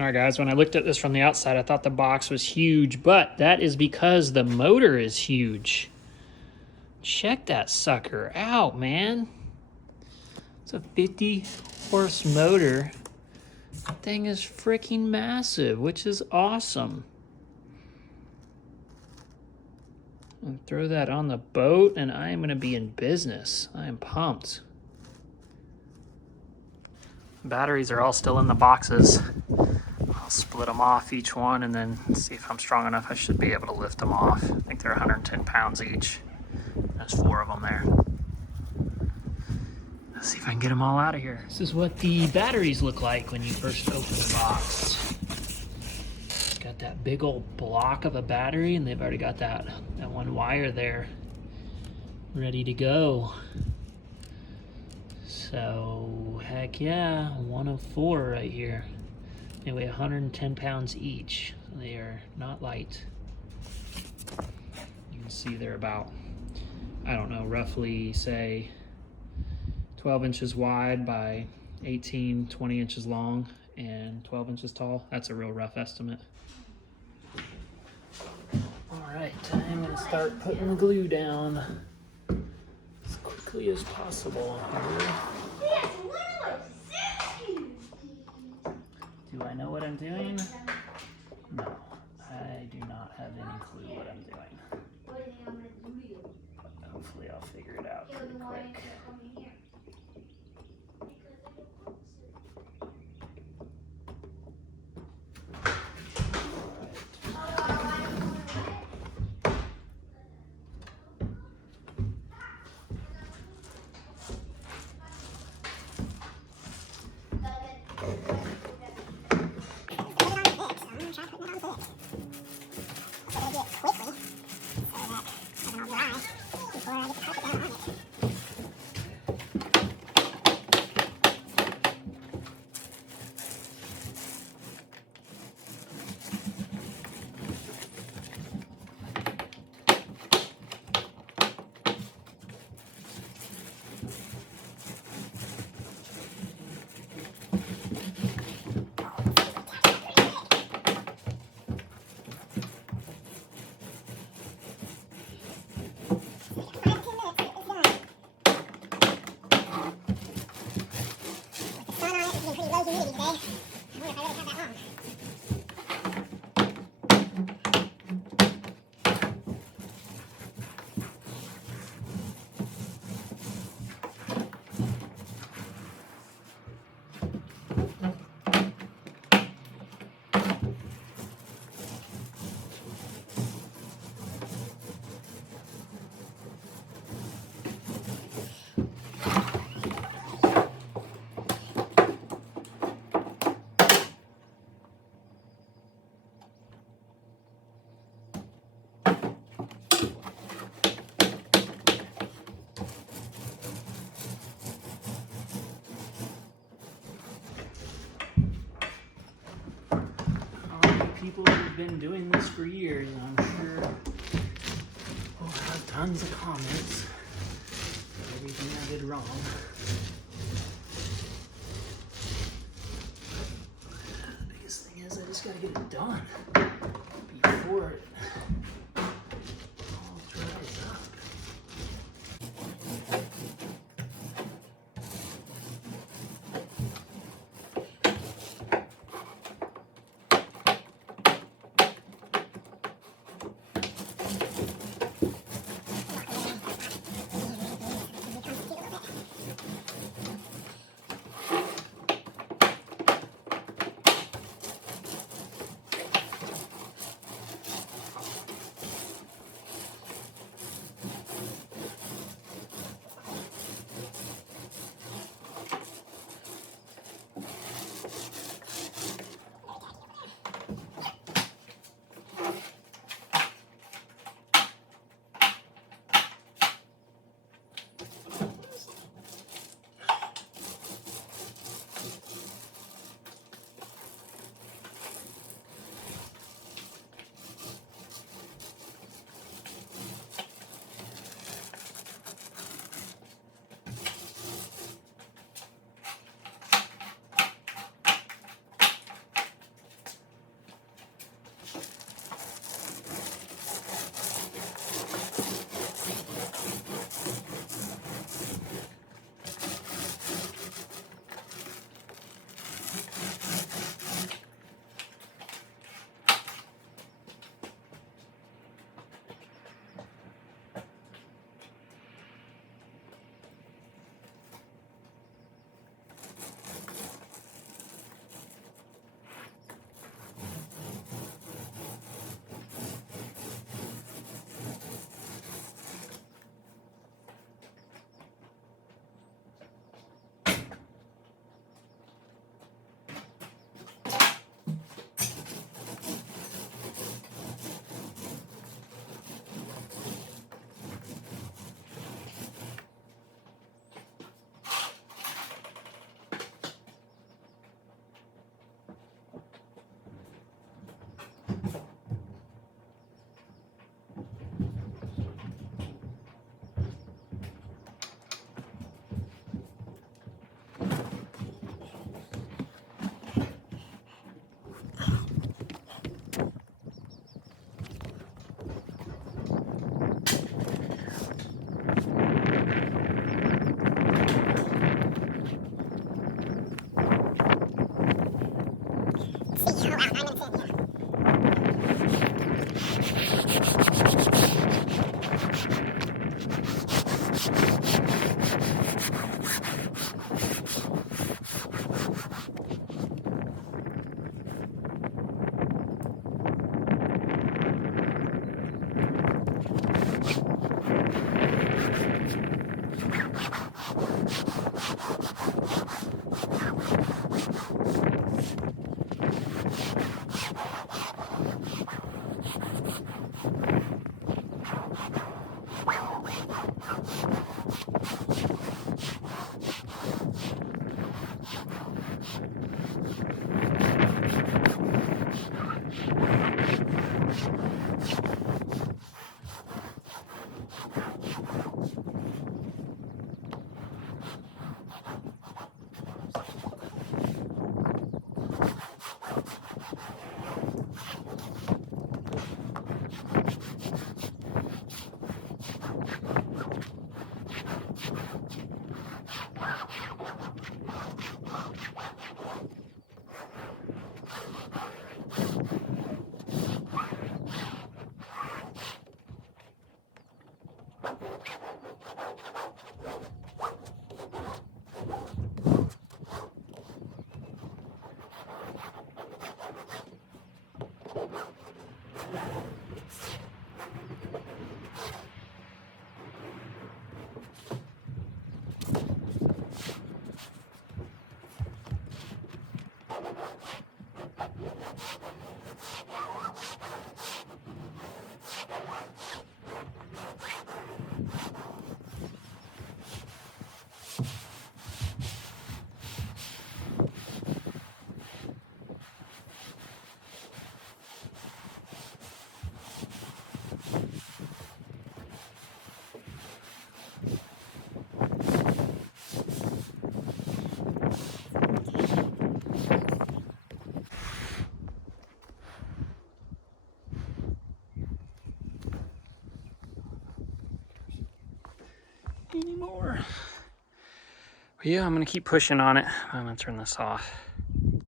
All right, guys, when I looked at this from the outside, I thought the box was huge, but that is because the motor is huge. Check that sucker out, man. It's a 50-horse motor. That thing is freaking massive, which is awesome. I'll throw that on the boat, and I am going to be in business. I am pumped. Batteries are all still in the boxes. I'll split them off each one and then see if I'm strong enough. I should be able to lift them off. I think they're 110 pounds each. There's 4 of them there. Let's see if I can get them all out of here. This is what the batteries look like when you first open the box. It's got that big old block of a battery, and they've already got that one wire there ready to go. So, heck yeah, 1 of 4 right here. They weigh 110 pounds each. They are not light. You can see they're about, I don't know, roughly say 12 inches wide by 18, 20 inches long and 12 inches tall. That's a real rough estimate. All right, I'm gonna start putting the glue down as quickly as possible here. Do I know what I'm doing? No, I do not have any clue what I'm doing. Hopefully I'll figure it out pretty quick. People who've been doing this for years, I'm sure will have tons of comments for everything I did wrong. The biggest thing is I just gotta get it done before it all dries up. Anymore. Yeah, I'm gonna keep pushing on it. I'm gonna turn this off.